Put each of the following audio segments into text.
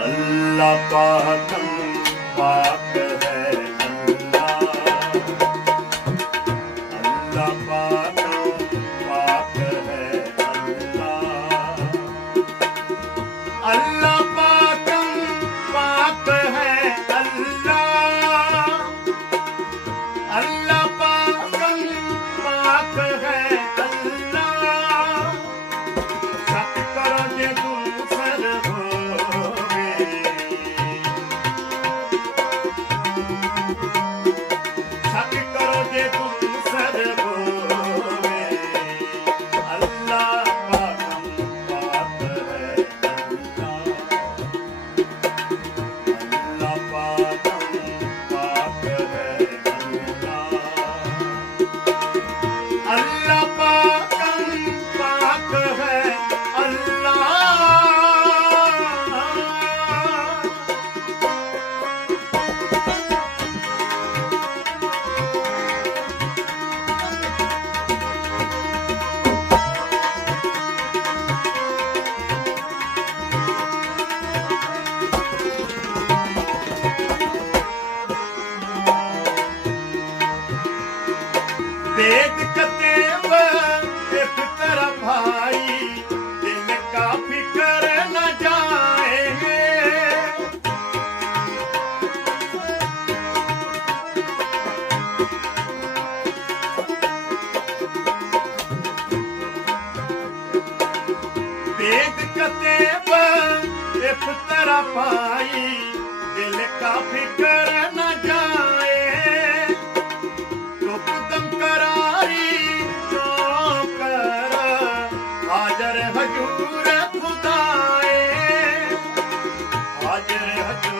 अल्लाह पाकम पाक देख कतेब एक तरफ़ आई, दिन का फिकर न तरफ़ आई दिल का फिकर न जाए। Hadi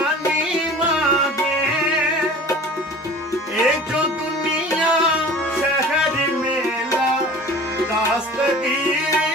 Just the beat.